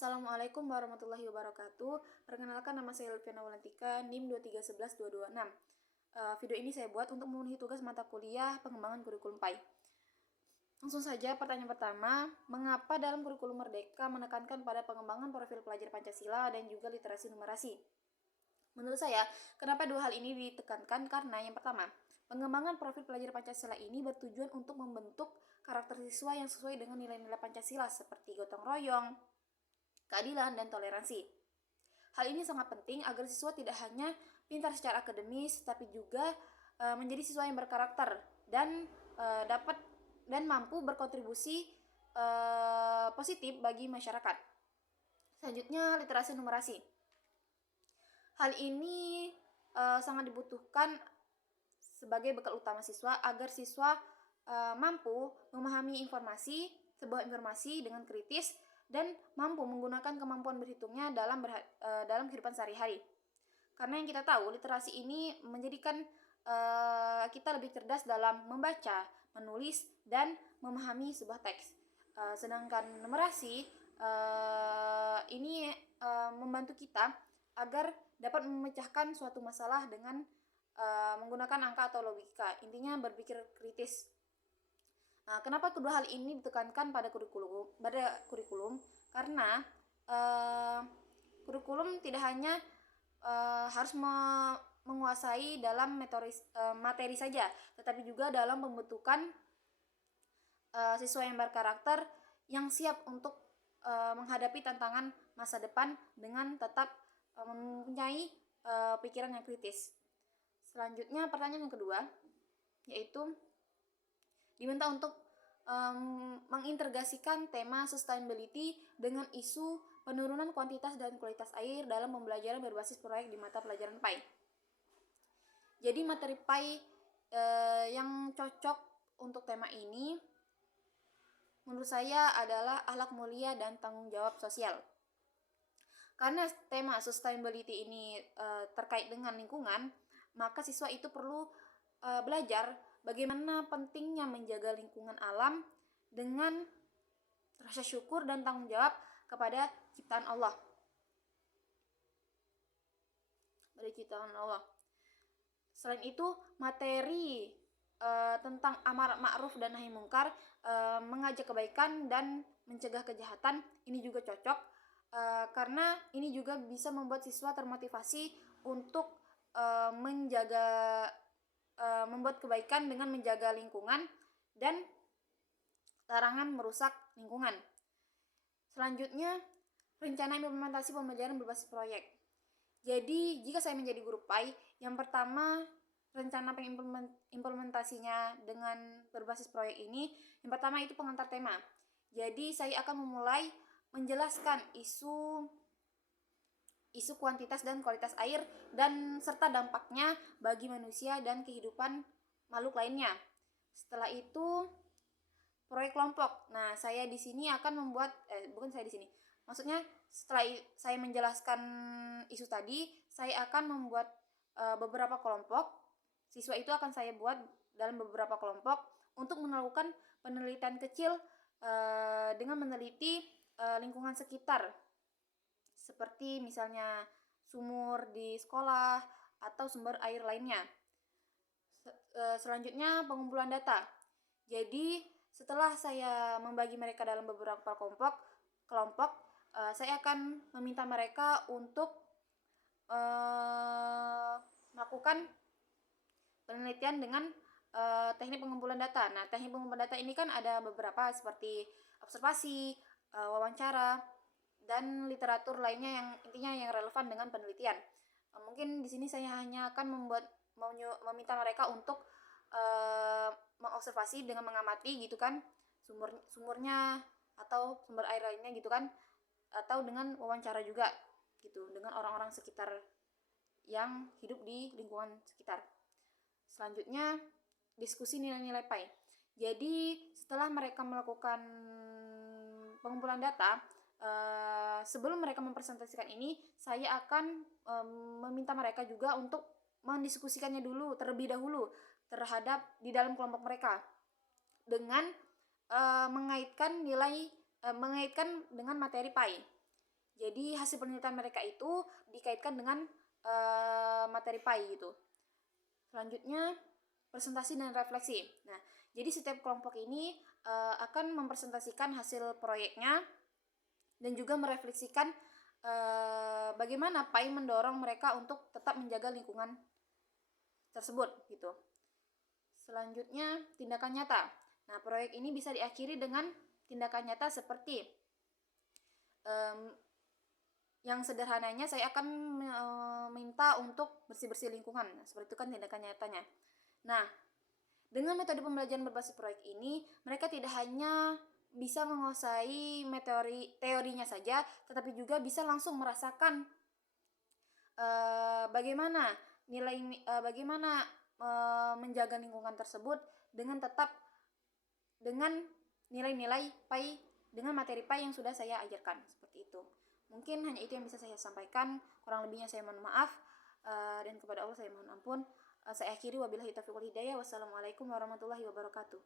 Assalamualaikum warahmatullahi wabarakatuh. Perkenalkan, nama saya Lutfiana Walantika, NIM 2311226. Video ini saya buat untuk memenuhi tugas mata kuliah pengembangan kurikulum PAI. Langsung saja, pertanyaan pertama, mengapa dalam kurikulum Merdeka menekankan pada pengembangan profil pelajar Pancasila dan juga literasi numerasi? Menurut saya, kenapa dua hal ini ditekankan? Karena yang pertama, pengembangan profil pelajar Pancasila ini bertujuan untuk membentuk karakter siswa yang sesuai dengan nilai-nilai Pancasila seperti gotong royong, keadilan, dan toleransi. Hal ini sangat penting agar siswa tidak hanya pintar secara akademis, tapi juga menjadi siswa yang berkarakter dan dapat dan mampu berkontribusi positif bagi masyarakat. Selanjutnya, literasi numerasi. Hal ini sangat dibutuhkan sebagai bekal utama siswa agar siswa mampu memahami sebuah informasi dengan kritis dan mampu menggunakan kemampuan berhitungnya dalam kehidupan sehari-hari. Karena yang kita tahu, literasi ini menjadikan kita lebih cerdas dalam membaca, menulis, dan memahami sebuah teks. Sedangkan numerasi ini membantu kita agar dapat memecahkan suatu masalah dengan menggunakan angka atau logika. Intinya berpikir kritis. Nah, kenapa kedua hal ini ditekankan pada kurikulum? Karena kurikulum tidak hanya harus menguasai dalam materi saja, tetapi juga dalam pembentukan siswa yang berkarakter yang siap untuk menghadapi tantangan masa depan dengan tetap mempunyai pikiran yang kritis. Selanjutnya, pertanyaan yang kedua, yaitu diminta untuk mengintegrasikan tema sustainability dengan isu penurunan kuantitas dan kualitas air dalam pembelajaran berbasis proyek di mata pelajaran PAI. Jadi materi PAI yang cocok untuk tema ini menurut saya adalah akhlak mulia dan tanggung jawab sosial. Karena tema sustainability ini terkait dengan lingkungan, maka siswa itu perlu belajar bagaimana pentingnya menjaga lingkungan alam dengan rasa syukur dan tanggung jawab kepada ciptaan Allah. Selain itu, materi tentang amar ma'ruf dan nahi mungkar, mengajak kebaikan dan mencegah kejahatan, ini juga cocok karena ini juga bisa membuat siswa termotivasi untuk membuat kebaikan dengan menjaga lingkungan dan larangan merusak lingkungan. Selanjutnya, rencana implementasi pembelajaran berbasis proyek. Jadi, jika saya menjadi guru PAI, yang pertama rencana implementasinya dengan berbasis proyek ini, yang pertama itu pengantar tema. Jadi, saya akan memulai menjelaskan isu kuantitas dan kualitas air dan serta dampaknya bagi manusia dan kehidupan makhluk lainnya. Setelah itu proyek kelompok. Nah, saya di sini akan maksudnya setelah saya menjelaskan isu tadi, saya akan membuat beberapa kelompok. Siswa itu akan saya buat dalam beberapa kelompok untuk melakukan penelitian kecil dengan meneliti lingkungan sekitar, seperti misalnya sumur di sekolah atau sumber air lainnya. Selanjutnya, pengumpulan data. Jadi, setelah saya membagi mereka dalam beberapa kelompok, saya akan meminta mereka untuk melakukan penelitian dengan teknik pengumpulan data. Nah, teknik pengumpulan data ini kan ada beberapa seperti observasi, wawancara, dan literatur lainnya yang intinya yang relevan dengan penelitian. Mungkin di sini saya hanya akan meminta mereka untuk mengobservasi dengan mengamati gitu kan sumurnya atau sumber air lainnya gitu kan, atau dengan wawancara juga gitu dengan orang-orang sekitar yang hidup di lingkungan sekitar. Selanjutnya, diskusi nilai-nilai PAI. Jadi setelah mereka melakukan pengumpulan data, sebelum mereka mempresentasikan ini, saya akan meminta mereka juga untuk mendiskusikannya terlebih dahulu terhadap di dalam kelompok mereka dengan mengaitkan dengan materi PAI. Jadi hasil penelitian mereka itu dikaitkan dengan materi PAI gitu. Selanjutnya presentasi dan refleksi. Nah, jadi setiap kelompok ini akan mempresentasikan hasil proyeknya dan juga merefleksikan bagaimana PAI mendorong mereka untuk tetap menjaga lingkungan tersebut gitu. Selanjutnya tindakan nyata. Nah, proyek ini bisa diakhiri dengan tindakan nyata seperti yang sederhananya saya akan minta untuk bersih-bersih lingkungan. Nah, seperti itu kan tindakan nyatanya. Nah, dengan metode pembelajaran berbasis proyek ini, mereka tidak hanya bisa menguasai teorinya saja, tetapi juga bisa langsung merasakan bagaimana menjaga lingkungan tersebut dengan tetap dengan nilai-nilai PAI, dengan materi PAI yang sudah saya ajarkan, seperti itu. Mungkin hanya itu yang bisa saya sampaikan, kurang lebihnya saya mohon maaf, dan kepada Allah saya mohon ampun. Saya akhiri, wabillahi taufiq wal hidayah. Wassalamualaikum warahmatullahi wabarakatuh.